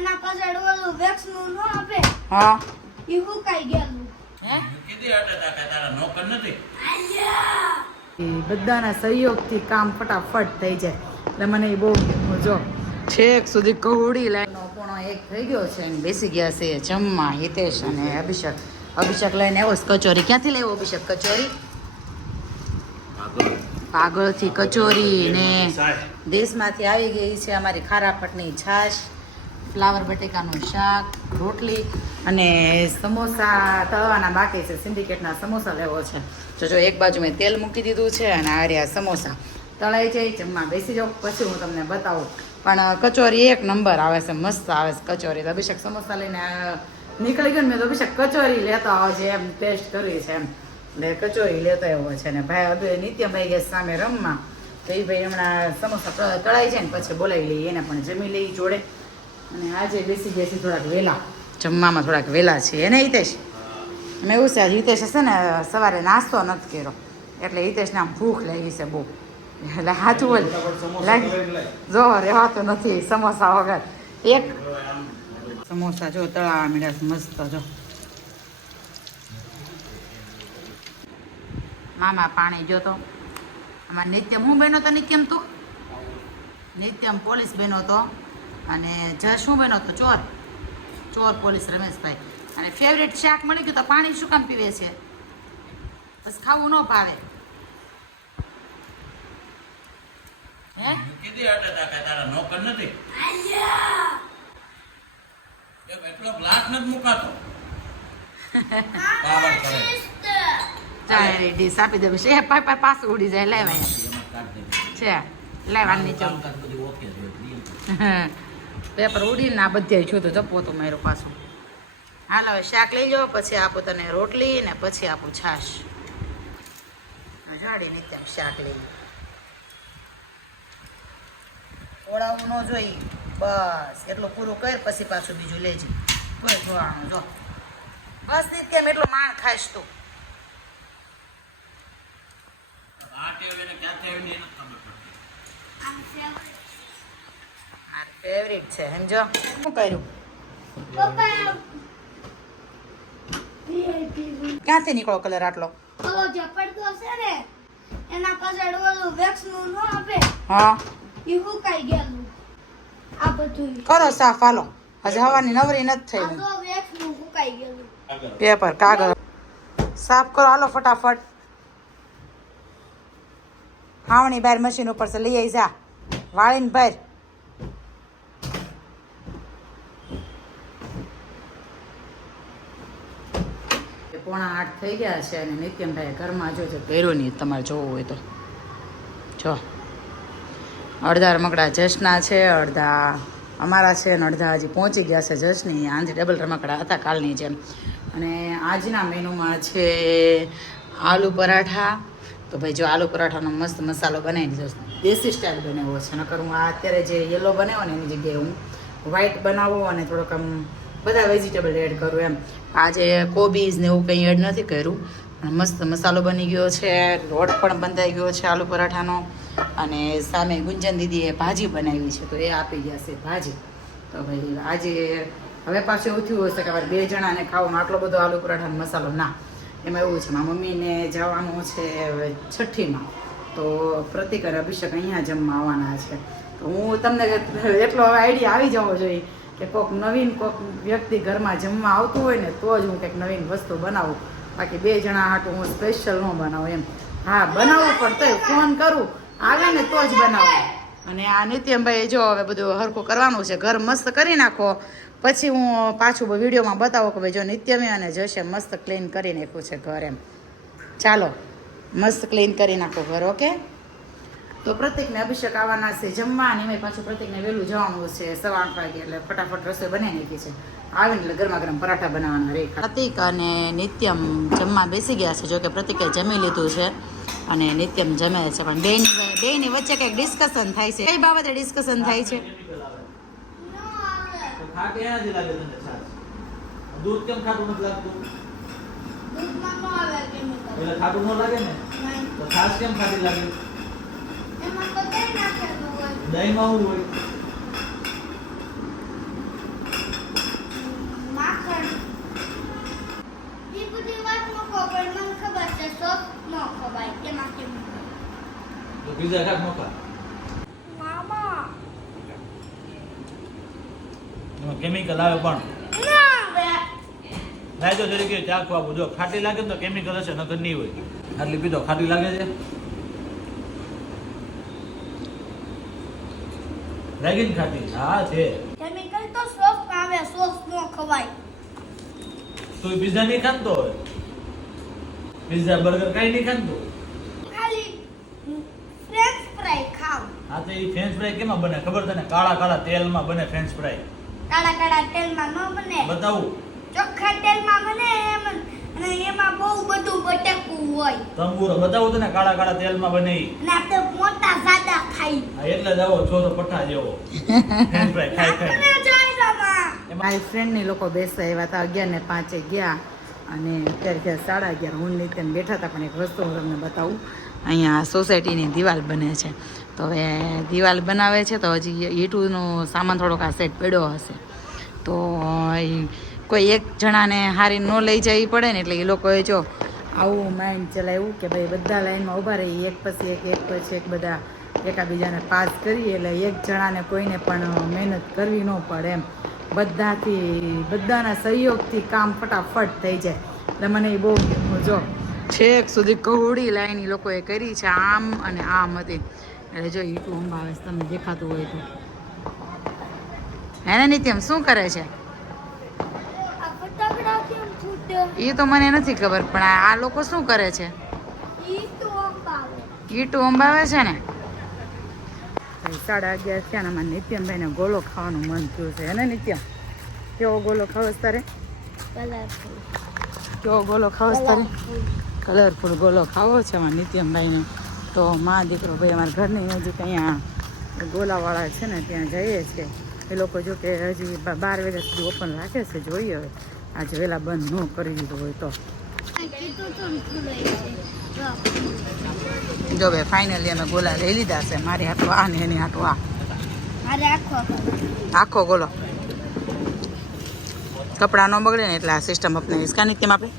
એના પાછળ ઓલું વેક્સ નું નો આપે હા ઈ હુકાઈ ગયેલું હે કીધી હતા કે તારા નોકર નથી. બધાના સહયોગથી કામ ફટાફટ થઈ જાય એટલે મને એ બહુ જો છેક સુધી કવડી લાઈનો પોણો એક થઈ ગયો છે અને બેસી ગયા છે જમવા હિતેશ અને અભિષેક લઈને આવ્યો છે કચોરી. ક્યાંથી લાવ્યો અભિષેક કચોરી? પાગળથી કચોરી ને દેશમાંથી આવી ગઈ છે અમારી ખારાપટની છાશ, ફ્લાવર બટેકાનું શાક, રોટલી અને સમોસા તળવાના બાકી છે. સિન્ડિકેટના સમોસા લેવો છે. જો એક બાજુ મેં તેલ મૂકી દીધું છે અને આ રહ્યા સમોસા તળાઈ જાય. જમવા બેસી જાઓ પછી હું તમને બતાવું. પણ કચોરી એક નંબર આવે છે, મસ્ત આવે છે કચોરી. તો અભિષેક સમોસા લઈને નીકળી ગયો ને મેં તો અભિષેક કચોરી લેતા આવે છે એમ ટેસ્ટ કરવી છે એમ એટલે કચોરી લેતો આવ્યો છે. ને ભાઈ નિત્યભાઈ ગયા સામે રમવા તો એ ભાઈ હમણાં સમોસા તળાઈ જાય ને પછી બોલાવી લઈએ એને પણ જમી લઈ જોડે. અને આજે બેસી ગયા છે થોડાક વહેલા જમવામાં, થોડાક વહેલા છે એને હિતેશ. મેં એવું છે હિતેશ છે ને સવારે નાસ્તો નથી કર્યો એટલે હિતેશને આમ ભૂખ લાગી છે બહુ. એટલે સાચું બોલ જો રહેવાતો નથી સમોસા વગર. એક સમોસા જો તળાવા મીઠા મસ્ત જો મામા પાણી જો તો આમાં નિત્યમ હું બહેનો તો નિત્યમ તું નિત્યમ પોલીસ બહેનો તો અને જશ શું બહેનો તો ચોર પોલીસ રમેશભાઈ. અને ફેવરેટ શાક મળી ગયું તો પાણી શું કામ પીવે છે? બસ ખાવું ન ભાવે હે? કીધી હતા કે તારા નોકર નથી. એટલો ગ્લાસ નથી મુકાતો. પાવર કરે. ચાલે ડીશ આપી દે એ પાછું ઉડી જાય. લેવાય છે લેવાની ચમ પેપર ઉડીને આ બધે છું તો જપો તો મારું પાછું. હાલ હવે શાક લઈ જાઓ પછી આપું તને રોટલી ને પછી આપું છાશ. જાડી ને તેમ શાક લઈ ઓળાવું ન જોઈ બસ એટલું પૂરું કર પછી પાછું બીજું લેજે. કોઈ જોવાનું જો બસ નિત્યમ એટલું માણ ખાઈશ તું. આ ટેવ એને ક્યાંથી આવી એને ખબર પડતી. મારું ફેવરિટ છે સમજો. શું કર્યું? પપ્પા ક્યાંથી નીકળો કલર આટલો? ઓલો જે પડતો છે ને એના પાછળ ઓલું વેક્સ નું નો આપે હા ઈ હુકાઈ ગયેલું આ બધું કરો સાફ હાલો. હજી હવાની નવરી નથી આ થઈ. તો વેક્સ નું હુકાઈ ગયેલું પેપર કાગળ સાફ કરો હાલો ફટાફટ. હાવણી બહાર મશીન ઉપર છે લઈ આવી જા વાળીને બહાર. પોણા 8 થઈ ગયા છે અને નિત્યમભાઈ ઘરમાં જો પહેર્યો નહીં તમારે જોવું હોય તો જો. અડધા રમકડા જશના છે, અડધા અમારા છે અને અડધા હજી પહોંચી ગયા છે જશની. આંજી ડબલ રમકડા હતા કાલની જેમ. અને આજના મેનુમાં છે આલુ પરાઠા. તો ભાઈ જો આલુ પરાઠાનો મસ્ત મસાલો બનાવી દીધો, દેશી સ્ટાઇલ બનાવ્યો છે. નકર હું આ અત્યારે જે યલો બનાવ્યો ને એની જગ્યાએ હું વ્હાઈટ બનાવું અને થોડોક આમ બધા વેજીટેબલ એડ કરું એમ. આજે કોબીઝ ને એવું કંઈ એડ નથી કર્યું પણ મસ્ત મસાલો બની ગયો છે. લોટ પણ બંધાઈ ગયો છે આલુ પરાઠાનો. અને સામે ગુંજન દીદીએ ભાજી બનાવી છે તો એ આપી ગયા છે ભાજી. તો ભાઈ આજે હવે પાછું એવું થયું હશે કે હવે 2 જણાને ખાવામાં આટલો બધો આલુ પરાઠાનો મસાલો ના. એમાં એવું છે મારા મમ્મીને જવાનું છે છઠ્ઠીમાં તો પ્રતિક અને અભિષેક અહીંયા જમવા આવવાના છે. તો હું તમને એટલો હવે આઈડિયા આવી જવો જોઈએ કે કોઈક નવીન કોઈક વ્યક્તિ ઘરમાં જમવા આવતું હોય ને તો જ હું કંઈક નવીન વસ્તુ બનાવું. બાકી 2 જણા હાટું હું સ્પેશિયલ ન બનાવું એમ. હા બનાવવું પણ તોય ફોન કરું આવે ને તો જ બનાવું. અને આ નિત્યમભાઈ જો હવે બધું હરખું કરવાનું છે. ઘર મસ્ત કરી નાખો પછી હું પાછું વિડીયોમાં બતાવું કે ભાઈ જો નિત્યમે અને જશે મસ્ત ક્લીન કરી નાખ્યું છે ઘર એમ. ચાલો મસ્ત ક્લીન કરી નાખો ઘર. ઓકે તો પ્રતિકને અભિષેક આવવાના છે જમવા અને એમાં પાછું પ્રતિકને વહેલું જવાનું છે 8:15 વાગે એટલે ફટાફટ રસોઈ બનાવી નાખી છે. આવીને એટલે ગરમા ગરમ પરાઠા બનાવવાના રે. પ્રતિક અને નિત્યમ જમવા બેસી ગયા છે. જો કે પ્રતિકે જમી લીધું છે અને નિત્યમ જમે છે પણ બેની વચ્ચે કંઈક ડિસ્કશન થાય છે. કઈ બાબતે ડિસ્કશન થાય છે? ખાટે એનાથી લાગે તને છાશ. દૂધ કેમ ખાટું નથી લાગતું? દૂધમાં નો આવે કેમિકલ એટલે ખાટું ન લાગે ને નહીં તો છાશ કેમ ખાટી લાગે? એમાં તો દહીં નાખેલું હોય દહીંમાં શું હોય? પીઝા ખાક મોકા મામા એમાં કેમિકલ આવે પણ ના બે લાજો તરીકે ચા ખવાવું જો ખાટી લાગે ને તો કેમિકલ હશે નકર નહીં હોય આટલી પીધો ખાટી લાગે છે લાગી ને ખાટી હા છે કેમિકલ તો સોસ આવે સોસ નો ખવાય તું પીઝા નહીં ખાતો હોય પીઝા બર્ગર કાંઈ નહીં ખાતો ખાલી ફ્રેન્ચ ફ્રાય ખાવ હા તો એ ફ્રેન્ચ ફ્રાય કેમાં બને ખબર તને કાળા કાળા તેલમાં બને ફ્રેન્ચ ફ્રાય કાળા કાળા તેલમાં ન બને બતાવું ચોખ્ખા તેલમાં બને એમ અને એમાં બહુ બધું બટેકું હોય તંબુરો બતાવું તને કાળા કાળા તેલમાં બને ઈ અને આપણે મોટા સાદા ખાઈ હા એટલે જ આવો છો તો પઠ્ઠા જેવો ફ્રેન્ચ ફ્રાય ખાઈ ખાઈ આપણે જાય જમા મારી ફ્રેન્ડની લોકો બેસતા એવા હતા 11 ને 5 ગયા અને અત્યારે છે 11:30 હું નીચે બેઠા હતા પણ એક વસ્તુ હું તમને બતાવું અહીંયા સોસાયટીની દિવાલ બને છે તો હવે દિવાલ બનાવે છે તો હજી ઈંટનો સામાન થોડોક આ સેટ પડ્યો હશે તો કોઈ એક જણાને હારી ન લઈ જવી પડે ને એટલે એ લોકોએ જો આવું માઇન્ડ ચલાવ્યું કે ભાઈ બધા લાઈનમાં ઊભા રહી એક પછી એક પછી એક બધા એકાબીજાને પાસ કરીએ એટલે એક જણાને કોઈને પણ મહેનત કરવી ન પડે એમ બધાના સહયોગથી કામ ફટાફટ થઈ જાય એટલે મને એ બહુ ગમ્યું જો છેક સુધી કવડી લાઈન એ લોકોએ કરી છે આમ અને આમ હતી એટલે જો ઈટું અંબાવે છે તમને દેખાતું હોય તો હે ને નિત્યમ શું કરે છે આ ફટાકડા કેમ ફૂટે એ તો મને નથી ખબર પણ આ લોકો શું કરે છે ઈ તો અંબાવે ઈટું અંબાવે છે ને 11:30 થયા ને મારે નિત્યમભાઈને ગોલો ખાવાનું મન થયું છે હે ને નિત્યમ કેવો ગોલો ખાવો છે તારે કલરફુલ કેવો ગોલો ખાવો છે તારે કલરફુલ ગોલો ખાવો છે અમારા નિત્યમભાઈને તો મા દીકરો ભાઈ અમારા ઘરની નજીક અહીંયા ગોલાવાળા છે ને ત્યાં જઈએ છીએ એ લોકો જો કે હજી 12 વાગ્યા સુધી ઓપન રાખે છે જોઈએ હવે આજે વહેલા બંધ ન કરી દીધું હોય તો કીધું તો ખુલે છે જો ભાઈ ફાઇનલી અમે ગોલા લઈ લીધા છે મારી હાટો આ ને એની હાટો આ મારે આખો ગોલો કપડાં ન બગડે ને એટલે આ સિસ્ટમ અપનાવીશ કા નિત્યમ આપણે